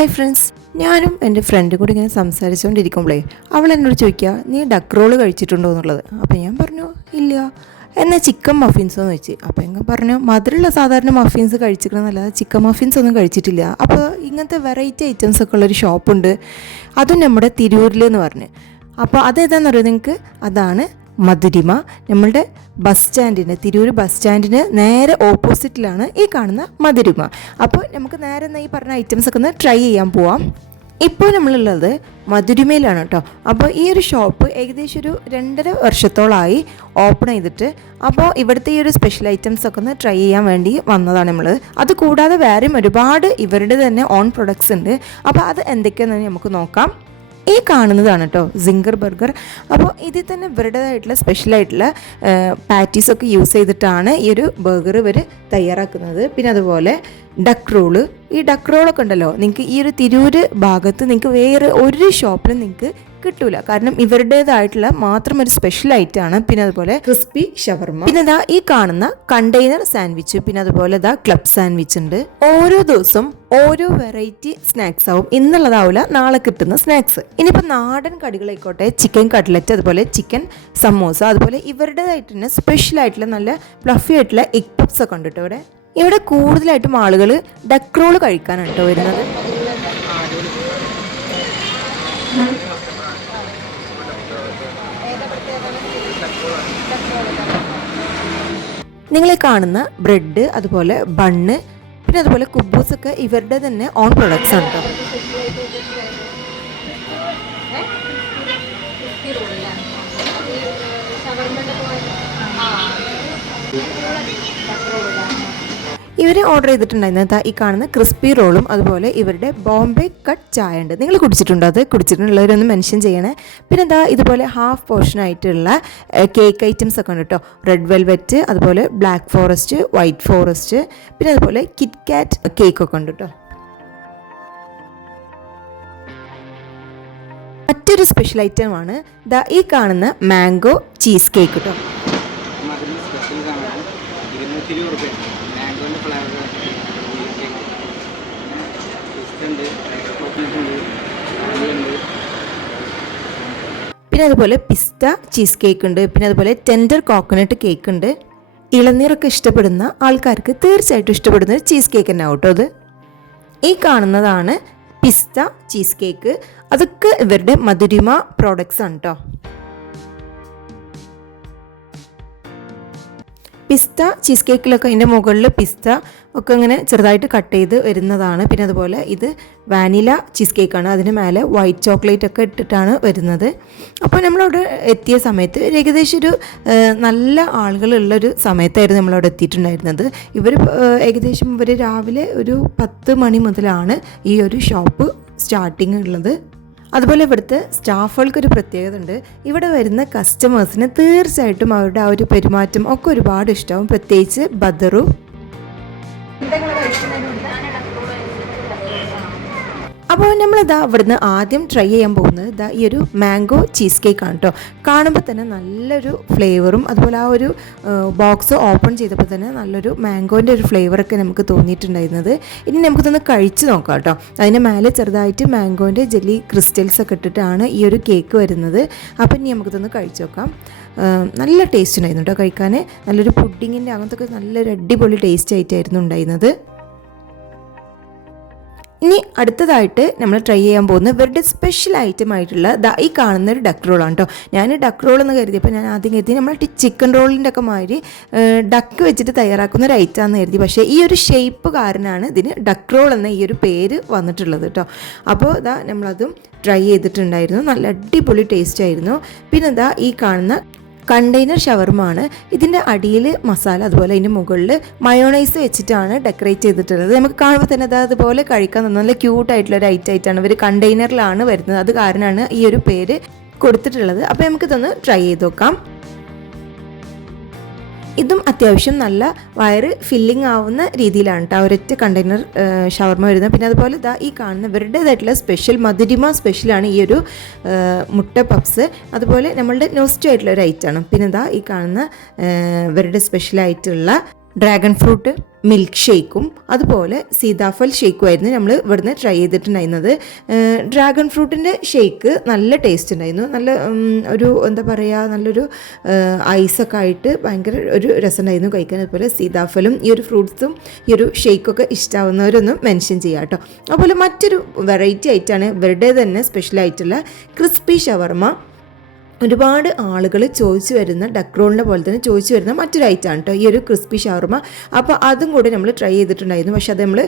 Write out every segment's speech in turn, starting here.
Hi friends ഞാനും എന്റെ front കൂടി ഇങ്ങനെ സംസാരിച്ചുകൊണ്ടിരിക്കുമ്പോഴേ അവൾ എന്നോട് ചോദിക്കുക നീ ഡക്ക് റോൾ കഴിച്ചിട്ടുണ്ടോ? എന്നുള്ളത്. അപ്പോൾ ഞാൻ പറഞ്ഞു ഇല്ല. എന്നാൽ ചിക്കൻ മഫിൻസ് എന്ന് വെച്ച് അപ്പോൾ ഇങ്ങനെ പറഞ്ഞു മധുരമുള്ള സാധാരണ മഫിൻസ് കഴിച്ചിരിക്കണമെന്നല്ലാതെ ചിക്കൻ മഫിൻസ് ഒന്നും കഴിച്ചിട്ടില്ല. അപ്പോൾ ഇങ്ങനത്തെ വെറൈറ്റി ഐറ്റംസ് ഒക്കെ ഉള്ളൊരു ഷോപ്പുണ്ട് അതും നമ്മുടെ തിരൂരിൽ എന്ന് പറഞ്ഞ് അപ്പോൾ അതേതാണെന്ന് പറയുന്നത് നിങ്ങൾക്ക്? അതാണ് മധുരിമ നമ്മളുടെ ബസ് സ്റ്റാൻഡിന് തിരൂർ ബസ് സ്റ്റാൻഡിന് നേരെ ഓപ്പോസിറ്റിലാണ് ഈ കാണുന്ന മധുരിമ. അപ്പോൾ നമുക്ക് നേരെ ഈ പറഞ്ഞ ഐറ്റംസ് ഒക്കെ ഒന്ന് ട്രൈ ചെയ്യാൻ പോവാം. ഇപ്പോൾ നമ്മളുള്ളത് മധുരിമയിലാണ് കേട്ടോ. അപ്പോൾ ഈ ഒരു ഷോപ്പ് ഏകദേശം ഒരു രണ്ടര വർഷത്തോളമായി ഓപ്പൺ ചെയ്തിട്ട് അപ്പോൾ ഇവിടുത്തെ ഈ ഒരു സ്പെഷ്യൽ ഐറ്റംസ് ഒക്കെ ഒന്ന് ട്രൈ ചെയ്യാൻ വേണ്ടി വന്നതാണ് നമ്മൾ അത് കൂടാതെ വേറെയും ഒരുപാട് ഇവരുടെ തന്നെ ഓൺ പ്രൊഡക്ട്സ് ഉണ്ട്. അപ്പോൾ അത് എന്തൊക്കെയാണെന്ന് നമുക്ക് നോക്കാം. ഈ കാണുന്നതാണ് കേട്ടോ സിംഗർ ബർഗർ അപ്പോൾ ഇതിൽ തന്നെ ഇവരുടേതായിട്ടുള്ള സ്പെഷ്യലായിട്ടുള്ള പാറ്റീസൊക്കെ യൂസ് ചെയ്തിട്ടാണ് ഈ ഒരു ബർഗർ ഇവർ തയ്യാറാക്കുന്നത്. പിന്നെ അതുപോലെ ഡക്ക് റോൾ ഈ ഡക്ക് റോളൊക്കെ ഉണ്ടല്ലോ നിങ്ങൾക്ക് ഈ ഒരു തിരൂര് ഭാഗത്ത് നിങ്ങൾക്ക് വേറെ ഒരു ഷോപ്പിലും നിങ്ങൾക്ക് കിട്ടൂല. കാരണം ഇവരുടേതായിട്ടുള്ള മാത്രം ഒരു സ്പെഷ്യൽ ഐറ്റം ആണ്. പിന്നെ അതുപോലെ ക്രിസ്പി ഷവർമ പിന്നെ ഇതാ ഈ കാണുന്ന കണ്ടെയ്നർ സാൻഡ്വിച്ച് പിന്നെ അതുപോലെ ഇതാ ക്ലബ് സാൻഡ്വിച്ച് ഉണ്ട്. ഓരോ ദിവസം ഓരോ വെറൈറ്റി സ്നാക്സ് ആവും. ഇന്നുള്ളതാവില്ല നാളെ കിട്ടുന്ന സ്നാക്സ് ഇനിയിപ്പോൾ നാടൻ കടികളായിക്കോട്ടെ ചിക്കൻ കട്ട്ലറ്റ് അതുപോലെ ചിക്കൻ സമോസ അതുപോലെ ഇവരുടേതായിട്ട് തന്നെ സ്പെഷ്യൽ ആയിട്ടുള്ള നല്ല ഫ്ലഫി ആയിട്ടുള്ള എഗ് പപ്സ് ഒക്കെ ഉണ്ട് കേട്ടോ ഇവിടെ. ഇവിടെ കൂടുതലായിട്ടും ആളുകൾ ഡക്രോൾ കഴിക്കാനാണ് കേട്ടോ വരുന്നത്. നിങ്ങൾ കാണുന്ന ബ്രെഡ് അതുപോലെ ബണ്ണ് പിന്നെ അതുപോലെ കുബൂസ് ഒക്കെ ഇവരുടെ തന്നെ ഓൺ പ്രൊഡക്ട്സ് ആണ് കേട്ടോ ഇവർ ഓർഡർ ചെയ്തിട്ടുണ്ടായിരുന്നത് ഈ കാണുന്ന ക്രിസ്പി റോളും അതുപോലെ ഇവരുടെ ബോംബെ കട്ട് ചായ ഉണ്ട്. നിങ്ങൾ കുടിച്ചിട്ടുണ്ടോ? അത് കുടിച്ചിട്ടുള്ളവരൊന്ന് മെൻഷൻ ചെയ്യണേ. പിന്നെ എന്താ ഇതുപോലെ ഹാഫ് പോർഷൻ ആയിട്ടുള്ള കേക്ക് ഐറ്റംസ് ഒക്കെ ഉണ്ട് കേട്ടോ. റെഡ് വെൽവെറ്റ് അതുപോലെ ബ്ലാക്ക് ഫോറസ്റ്റ് വൈറ്റ് ഫോറസ്റ്റ് പിന്നെ അതുപോലെ കിറ്റ് കാറ്റ് കേക്ക് ഒക്കെ ഉണ്ട് കേട്ടോ. മറ്റൊരു സ്പെഷ്യൽ ഐറ്റം ആണ് ദ ഈ കാണുന്ന മാംഗോ ചീസ് കേക്ക് കേട്ടോ പിന്നെ അതുപോലെ പിസ്ത ചീസ് കേക്ക് ഉണ്ട് പിന്നെ അതുപോലെ ടെൻഡർ കോക്കനട്ട് കേക്ക് ഉണ്ട്. ഇളനീറൊക്കെ ഇഷ്ടപ്പെടുന്ന ആൾക്കാർക്ക് തീർച്ചയായിട്ടും ഇഷ്ടപ്പെടുന്ന ഒരു ചീസ് കേക്ക് തന്നെ കേട്ടോ അത്. ഈ കാണുന്നതാണ് പിസ്ത ചീസ് കേക്ക് അതൊക്കെ ഇവരുടെ മധുരിമ പ്രോഡക്ട്സ് ആണ് കേട്ടോ പിസ്ത ചീസ് കേക്കിലൊക്കെ അതിന്റെ മുകളിൽ പിസ്ത ഒക്കെ ഇങ്ങനെ ചെറുതായിട്ട് കട്ട് ചെയ്ത് വരുന്നതാണ്. പിന്നെ അതുപോലെ ഇത് വാനില ചീസ് കേക്കാണ് അതിന് മേലെ വൈറ്റ് ചോക്ലേറ്റ് ഒക്കെ ഇട്ടിട്ടാണ് വരുന്നത്. അപ്പോൾ നമ്മളവിടെ എത്തിയ സമയത്ത് ഏകദേശം ഒരു നല്ല ആളുകളുള്ളൊരു സമയത്തായിരുന്നു നമ്മളവിടെ എത്തിയിട്ടുണ്ടായിരുന്നത്. ഇവർ ഏകദേശം ഇവർ രാവിലെ ഒരു പത്ത് മണി മുതലാണ് ഈ ഒരു ഷോപ്പ് സ്റ്റാർട്ടിങ് ഉള്ളത്. അതുപോലെ ഇവിടുത്തെ സ്റ്റാഫുകൾക്കൊരു പ്രത്യേകത ഉണ്ട് ഇവിടെ വരുന്ന കസ്റ്റമേഴ്സിന് തീർച്ചയായിട്ടും അവരുടെ ആ ഒരു പെരുമാറ്റം ഒക്കെ ഒരുപാട് ഇഷ്ടമാവും പ്രത്യേകിച്ച് ബദറു. അപ്പോൾ നമ്മളിതാ ഇവിടുന്ന് ആദ്യം ട്രൈ ചെയ്യാൻ പോകുന്നത് ഇതാ ഈ ഒരു മാംഗോ ചീസ് കേക്ക് ആണ് കേട്ടോ കാണുമ്പോൾ തന്നെ നല്ലൊരു ഫ്ലേവറും അതുപോലെ ആ ഒരു ബോക്സ് ഓപ്പൺ ചെയ്തപ്പോൾ തന്നെ നല്ലൊരു മാംഗോന്റെ ഒരു ഫ്ലേവറൊക്കെ നമുക്ക് തോന്നിയിട്ടുണ്ടായിരുന്നത്. ഇനി നമുക്കിതൊന്ന് കഴിച്ച് നോക്കാം കേട്ടോ അതിന്റെ മേലെ ചെറുതായിട്ട് മാംഗോന്റെ ജെല്ലി ക്രിസ്റ്റൽസ് ഒക്കെ ഇട്ടിട്ടാണ് ഈ ഒരു കേക്ക് വരുന്നത്. അപ്പം ഇനി നമുക്കിതൊന്ന് കഴിച്ച് നോക്കാം. നല്ല ടേസ്റ്റ് ഉണ്ടായിരുന്നു കേട്ടോ കഴിക്കാൻ നല്ലൊരു പുഡിങ്ങിന്റെ അങ്ങനത്തെ നല്ലൊരു അടിപൊളി ടേസ്റ്റ് ആയിട്ടായിരുന്നു ഉണ്ടായിരുന്നത്. ഇനി അടുത്തതായിട്ട് നമ്മൾ ട്രൈ ചെയ്യാൻ പോകുന്നത് ഇവരുടെ സ്പെഷ്യൽ ഐറ്റം ആയിട്ടുള്ള ഈ കാണുന്ന ഒരു ഡക്ക് റോളാണ് കേട്ടോ ഞാൻ ഡക്ക് റോൾ എന്ന് കരുതിയപ്പോൾ ഞാൻ ആദ്യം കരുതി നമ്മൾ ചിക്കൻ റോളിന്റെ ഒക്കെ മാതിരി ഡക്ക് വെച്ചിട്ട് തയ്യാറാക്കുന്ന ഒരു ഐറ്റം ആണെന്ന് കരുതി. പക്ഷേ ഈ ഒരു ഷേപ്പ് കാരനാണ് ഇതിന് ഡക്ക് റോൾ എന്ന ഈ ഒരു പേര് വന്നിട്ടുള്ളത് കേട്ടോ അപ്പോൾ ഇതാ നമ്മളതും ട്രൈ ചെയ്തിട്ടുണ്ടായിരുന്നു. നല്ല അടിപൊളി ടേസ്റ്റ് ആയിരുന്നു. പിന്നെ ഇതാ ഈ കാണുന്ന കണ്ടെയ്നർ ഷവർമാണ് ഇതിന്റെ അടിയിൽ മസാല അതുപോലെ അതിന്റെ മുകളിൽ മയോണൈസ് വെച്ചിട്ടാണ് ഡെക്കറേറ്റ് ചെയ്തിട്ടുള്ളത്. നമുക്ക് കാണുമ്പോൾ തന്നെ അത് അതുപോലെ കഴിക്കാൻ നല്ല ക്യൂട്ടായിട്ടുള്ള ഒരു ഐറ്റം ആയിട്ടാണ് ഇവർ കണ്ടെയ്നറിലാണ് വരുന്നത്. അത് കാരണമാണ് ഈ ഒരു പേര് കൊടുത്തിട്ടുള്ളത്. അപ്പോൾ നമുക്കിതൊന്ന് ട്രൈ ചെയ്ത് നോക്കാം. ഇതും അത്യാവശ്യം നല്ല വയറ് ഫില്ലിംഗ് ആവുന്ന രീതിയിലാണ് കേട്ടോ ഒരൊറ്റ കണ്ടെയ്നർ ഷവർമ വരുന്നത്. പിന്നെ അതുപോലെ ഇതാ ഈ കാണുന്ന ഇവരുടേതായിട്ടുള്ള സ്പെഷ്യൽ മധുരിമ സ്പെഷ്യലാണ് ഈ ഒരു മുട്ട പപ്സ് അതുപോലെ നമ്മളുടെ നോസ്റ്റ് ആയിട്ടുള്ള ഒരു ഐറ്റമാണ് പിന്നെ ഇതാ ഈ കാണുന്ന ഇവരുടെ സ്പെഷ്യലായിട്ടുള്ള ഡ്രാഗൺ ഫ്രൂട്ട് മിൽക്ക് ഷേക്കും അതുപോലെ സീതാഫൽ ഷേക്കും ആയിരുന്നു നമ്മൾ ഇവിടുന്ന് ട്രൈ ചെയ്തിട്ടുണ്ടായിരുന്നത്. ഡ്രാഗൺ ഫ്രൂട്ടിന്റെ ഷേക്ക് നല്ല ടേസ്റ്റ് ഉണ്ടായിരുന്നു. നല്ല ഒരു എന്താ പറയുക നല്ലൊരു ഐസൊക്കെ ആയിട്ട് ഭയങ്കര ഒരു രസമുണ്ടായിരുന്നു കഴിക്കാൻ. അതുപോലെ സീതാഫലും ഈ ഒരു ഫ്രൂട്ട്സും ഈ ഒരു ഷേക്കൊക്കെ ഇഷ്ടമാവുന്നവരൊന്നും മെൻഷൻ ചെയ്യാം കേട്ടോ. അതുപോലെ മറ്റൊരു വെറൈറ്റി ആയിട്ടാണ് ഇവരുടെ തന്നെ സ്പെഷ്യലായിട്ടുള്ള ക്രിസ്പി ഷവർമ. ഒരുപാട് ആളുകൾ ചോദിച്ചു വരുന്ന ഡക്രോണിനെ പോലെ തന്നെ ചോദിച്ചു വരുന്ന മറ്റൊരു ഐറ്റമാണ് കേട്ടോ ഈ ഒരു ക്രിസ്പി ഷവർമ. അപ്പോൾ അതും കൂടെ നമ്മൾ ട്രൈ ചെയ്തിട്ടുണ്ടായിരുന്നു. പക്ഷേ അത് നമ്മൾ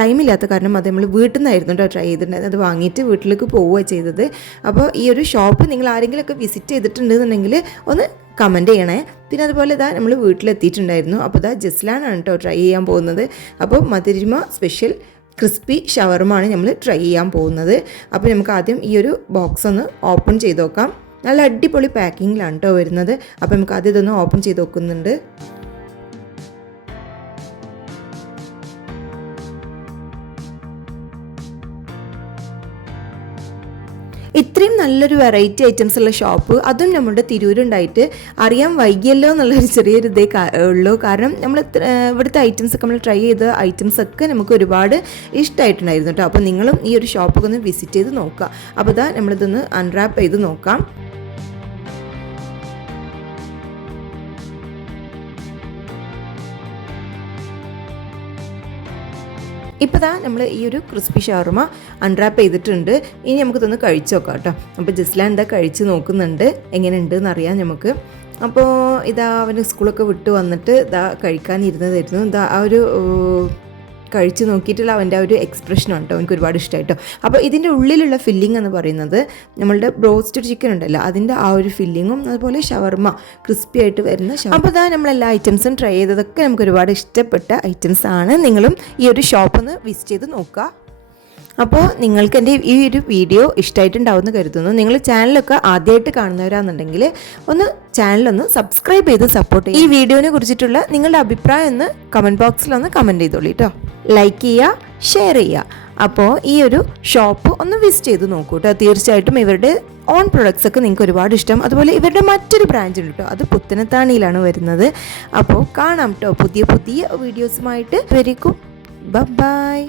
ടൈമില്ലാത്ത കാരണം അത് നമ്മൾ വീട്ടിൽ നിന്നായിരുന്നു കേട്ടോ ട്രൈ ചെയ്തിട്ടുണ്ടായിരുന്നത്. അത് വാങ്ങിയിട്ട് വീട്ടിലേക്ക് പോവുക ചെയ്തത്. അപ്പോൾ ഈ ഒരു ഷോപ്പ് നിങ്ങൾ ആരെങ്കിലുമൊക്കെ വിസിറ്റ് ചെയ്തിട്ടുണ്ടെന്നുണ്ടെങ്കിൽ ഒന്ന് കമന്റ് ചെയ്യണേ. പിന്നെ അതുപോലെ ഇതാ നമ്മൾ വീട്ടിലെത്തിയിട്ടുണ്ടായിരുന്നു. അപ്പോൾ ഇതാ ജസ്ലാനാണ് കേട്ടോ ട്രൈ ചെയ്യാൻ പോകുന്നത്. അപ്പോൾ മധുരിമ സ്പെഷ്യൽ ക്രിസ്പി ഷവർമാണ് നമ്മൾ ട്രൈ ചെയ്യാൻ പോകുന്നത്. അപ്പോൾ നമുക്ക് ആദ്യം ഈ ഒരു ബോക്സ് ഒന്ന് ഓപ്പൺ ചെയ്ത് നോക്കാം. നല്ല അടിപൊളി പാക്കിങ്ങിലാണ് കേട്ടോ വരുന്നത്. അപ്പോൾ നമുക്ക് ആദ്യം ഇതൊന്ന് ഓപ്പൺ ചെയ്ത് നോക്കുന്നുണ്ട്. ഇത്രയും നല്ലൊരു വെറൈറ്റി ഐറ്റംസ് ഉള്ള ഷോപ്പ് അതും നമ്മുടെ തിരൂരുണ്ടായിട്ട് അറിയാൻ വൈകിയല്ലോ എന്നുള്ളൊരു ചെറിയൊരു ഇതേ ഉള്ളൂ. കാരണം നമ്മൾ ഇവിടുത്തെ ഐറ്റംസ് ഒക്കെ നമ്മൾ ട്രൈ ചെയ്ത ഐറ്റംസ് ഒക്കെ നമുക്ക് ഒരുപാട് ഇഷ്ടമായിട്ടുണ്ടായിരുന്നു കേട്ടോ അപ്പോൾ നിങ്ങളും ഈ ഒരു ഷോപ്പൊക്കെ ഒന്ന് വിസിറ്റ് ചെയ്ത് നോക്കുക. അപ്പോൾ ഇതാ നമ്മളിതൊന്ന് അൺറാപ്പ് ചെയ്ത് നോക്കാം. ഇപ്പോൾ ദാ നമ്മൾ ഈ ഒരു ക്രിസ്പി ഷവർമ അൺറാപ്പ് ചെയ്തിട്ടുണ്ട്. ഇനി നമുക്കിതൊന്ന് കഴിച്ച് നോക്കാം കേട്ടോ. അപ്പോൾ ജസ്ലാൻ എന്താ കഴിച്ച് നോക്കുന്നുണ്ട്. എങ്ങനെയുണ്ട് എന്നറിയാം നമുക്ക്. അപ്പോൾ ഇതാ അവന് സ്കൂളൊക്കെ വിട്ട് വന്നിട്ട് ഇതാ കഴിക്കാനിരുന്നതായിരുന്നു. ഇതാ ആ ഒരു കഴിച്ച് നോക്കിയിട്ടുള്ള അവന്റെ ആ ഒരു എക്സ്പ്രഷൻ ഉണ്ടോ എനിക്ക് ഒരുപാട് ഇഷ്ടമായിട്ടോ അപ്പോൾ ഇതിന്റെ ഉള്ളിലുള്ള ഫില്ലിംഗ് എന്ന് പറയുന്നത് നമ്മളുടെ ബ്രോസ്റ്റഡ് ചിക്കൻ ഉണ്ടല്ലോ അതിന്റെ ആ ഒരു ഫില്ലിങ്ങും അതുപോലെ ഷവർമ ക്രിസ്പി ആയിട്ട് വരുന്ന ഷവർമ. അപ്പോൾ ഇതാ നമ്മൾ എല്ലാ ഐറ്റംസും ട്രൈ ചെയ്തതൊക്കെ നമുക്ക് ഒരുപാട് ഇഷ്ടപ്പെട്ട ഐറ്റംസ് ആണ്. നിങ്ങളും ഈ ഒരു ഷോപ്പ് ഒന്ന് വിസിറ്റ് ചെയ്ത് നോക്കുക. അപ്പോൾ നിങ്ങൾക്ക് എന്റെ ഈ ഒരു വീഡിയോ ഇഷ്ടമായിട്ടുണ്ടാവുമെന്ന് കരുതുന്നു. നിങ്ങൾ ചാനലൊക്കെ ആദ്യമായിട്ട് കാണുന്നവരാണെന്നുണ്ടെങ്കിൽ ഒന്ന് ചാനലൊന്ന് സബ്സ്ക്രൈബ് ചെയ്ത് സപ്പോർട്ട് ചെയ്യുക. ഈ വീഡിയോനെ കുറിച്ചിട്ടുള്ള നിങ്ങളുടെ അഭിപ്രായം ഒന്ന് കമന്റ് ബോക്സിലൊന്ന് കമന്റ് ചെയ്തോളൂ കേട്ടോ ലൈക്ക് ചെയ്യുക ഷെയർ ചെയ്യുക. അപ്പോൾ ഈ ഒരു ഷോപ്പ് ഒന്ന് വിസിറ്റ് ചെയ്ത് നോക്കൂ കേട്ടോ തീർച്ചയായിട്ടും ഇവരുടെ ഓൺ പ്രൊഡക്ട്സ് ഒക്കെ നിങ്ങൾക്ക് ഒരുപാട് ഇഷ്ടം. അതുപോലെ ഇവരുടെ മറ്റൊരു ബ്രാഞ്ച് ഉണ്ട് കേട്ടോ അത് പുത്തനത്താണിയിലാണ് വരുന്നത്. അപ്പോൾ കാണാം കേട്ടോ പുതിയ പുതിയ വീഡിയോസുമായിട്ട് വരിക്കും ബൈ